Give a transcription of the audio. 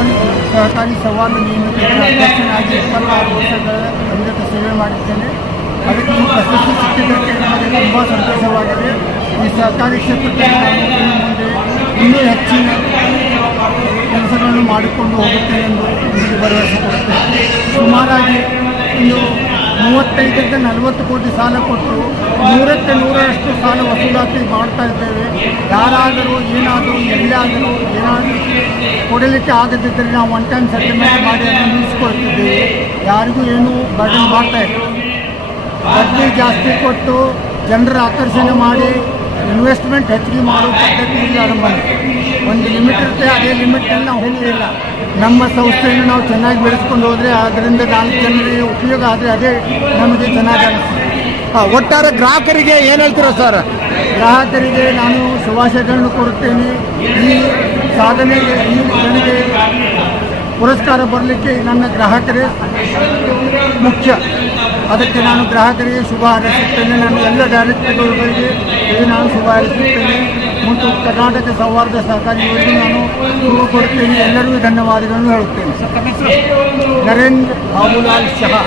ಒಂದು ಸಹಕಾರಿ ಸವಾಲು ನೇಮಕದ ಅಧ್ಯಕ್ಷನಾಗಿ ಇಪ್ಪತ್ತಾರು ವರ್ಷಗಳ ಸೇವೆ ಮಾಡಿದ್ದೇನೆ. ಅದಕ್ಕೆ ಈ ಪ್ರಶಸ್ತಿ ಸಿಕ್ಕಿದ್ದಕ್ಕೆ ತುಂಬ ಸಂತೋಷವಾಗಿದೆ. ಈ ಸಹಕಾರಿ ಕ್ಷೇತ್ರದಲ್ಲಿ ಮುಂದೆ ಇನ್ನೂ ಹೆಚ್ಚಿನ ಕೆಲಸಗಳನ್ನು ಮಾಡಿಕೊಂಡು ಹೋಗುತ್ತೇನೆ ಎಂದು ನಿಮಗೆ ಭರವಸೆ ಕೊಡುತ್ತೇನೆ. ಸುಮಾರಾಗಿ ಇನ್ನು ಮೂವತ್ತೈದರಿಂದ ನಲವತ್ತು ಕೋಟಿ ಸಾಲ ಕೊಟ್ಟು ನೂರಕ್ಕೆ ನೂರರಷ್ಟು ಸಾಲ ವಸೂಲಾತಿ ಮಾಡ್ತಾ ಇದ್ದೇವೆ. ಯಾರಾದರೂ ಏನಾದರೂ ಎಲ್ಲಾದರೂ ಏನಾದರೂ ಕೊಡಲಿಕ್ಕೆ ಆಗದಿದ್ದರೆ ನಾವು ಒನ್ ಟೈಮ್ ಸೆಟಲ್ಮೆಂಟ್ ಮಾಡಿ ಅದನ್ನು ನಿಲ್ಲಿಸ್ಕೊಳ್ತಿದ್ದೇವೆ. ಯಾರಿಗೂ ಏನು ಬರ್ಡನ್ ಮಾಡ್ತಾ ಇಲ್ಲ. ಬಡ್ಡಿ ಜಾಸ್ತಿ ಕೊಟ್ಟು ಜನರ ಆಕರ್ಷಣೆ ಮಾಡಿ ಇನ್ವೆಸ್ಟ್ಮೆಂಟ್ ಹೆಚ್ಚಿಗೆ ಮಾಡೋ ಪದ್ಧತಿ ಇಲ್ಲ ಒಂದು ಲಿಮಿಟ್ ಇರುತ್ತೆ, ಅದೇ ಲಿಮಿಟಲ್ಲಿ ನಾವು ಹೋಗಲಿಲ್ಲ ನಮ್ಮ ಸಂಸ್ಥೆಯನ್ನು ನಾವು ಚೆನ್ನಾಗಿ ಬೆಳೆಸ್ಕೊಂಡು ಹೋದರೆ ಅದರಿಂದ ನಾಲ್ಕು ಜನರಿಗೆ ಉಪಯೋಗ ಆದರೆ ಅದೇ ನಮಗೆ ಚೆನ್ನಾಗಿ ಅನಿಸ್ತದೆ ಒಟ್ಟಾರೆ ಗ್ರಾಹಕರಿಗೆ ಏನು ಹೇಳ್ತೀರಾ ಸರ್? ಗ್ರಾಹಕರಿಗೆ ನಾನು ಶುಭಾಶಯಗಳನ್ನು ಕೊಡುತ್ತೇನೆ ಈ ಸಾಧನೆಗೆ ಈ ನನಗೆ ಪುರಸ್ಕಾರ ಬರಲಿಕ್ಕೆ ನನ್ನ ಗ್ರಾಹಕರೇ ಮುಖ್ಯ. ಅದಕ್ಕೆ ನಾನು ಗ್ರಾಹಕರಿಗೆ ಶುಭ ಹಾರೈಸುತ್ತೇನೆ. ನಾನು ಎಲ್ಲ ಡೈರೆಕ್ಟರ್ಗಳಿಗೆ ಇದು ನಾನು ಶುಭ ಹಾರೈಸುತ್ತೇನೆ. ಮತ್ತು ಕರ್ನಾಟಕ ಸೌಹಾರ್ದ ಸಹಕಾರಿ ನಾನು ಶುಭ ಕೊಡುತ್ತೇನೆ ಎಲ್ಲರಿಗೂ ಧನ್ಯವಾದಗಳನ್ನು ಹೇಳುತ್ತೇನೆ. ನರೇಂದ್ರ ಬಾಬುಲಾಲ್ ಶಹಾ.